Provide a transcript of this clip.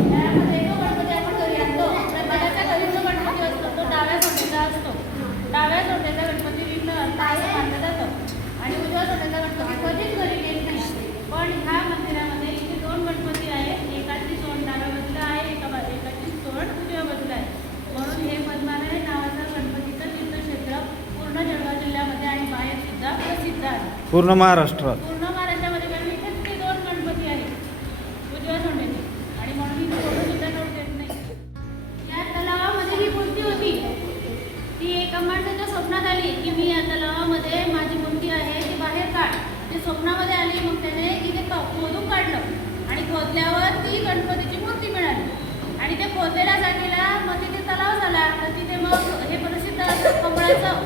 त्यामध्ये जो गणपती आपण घरी आणतो, प्रत्येकाच्या घरी जो गणपती असतो तो डाव्या सोंडेचा असतो. डाव्या सोंडेचा गणपती विघ्न हरता असं मानलं जातं आणि उजव्या सोंडेचा गणपती कधीच घरी येत नाही. पण ह्या मंदिरामध्ये इथे दोन गणपती आहेत. एकाची सोंड डाव्या बाजूला आहे, एकाची सोंड उजव्या बाजूला आहे. म्हणून हे पद्मालय नावाचं गणपतीचं तीर्थक्षेत्र पूर्ण जळगाव जिल्ह्यामध्ये आणि बाहेर सुद्धा प्रसिद्ध आहे. पूर्ण महाराष्ट्रात. पूर्ण महाराष्ट्रामध्ये कारण इथेच ते दोन गणपती आहेत उजव्या सोंडेचे आणि म्हणून इथे फोटो सुद्धा नोट देत नाही. या तलावामध्ये ही मूर्ती होती. ती एका माणसाच्या स्वप्नात आली की मी या तलावामध्ये माझी मूर्ती आहे ती बाहेर काढ. ते स्वप्नामध्ये आली. मग त्याने तिथे खोदून काढलं आणि खोदल्यावर ती गणपतीची मूर्ती मिळाली आणि ते खोदलेल्या जागेला मग तिथे तलाव झाला. तर तिथे मग हे प्रसिद्ध असं कमळाचं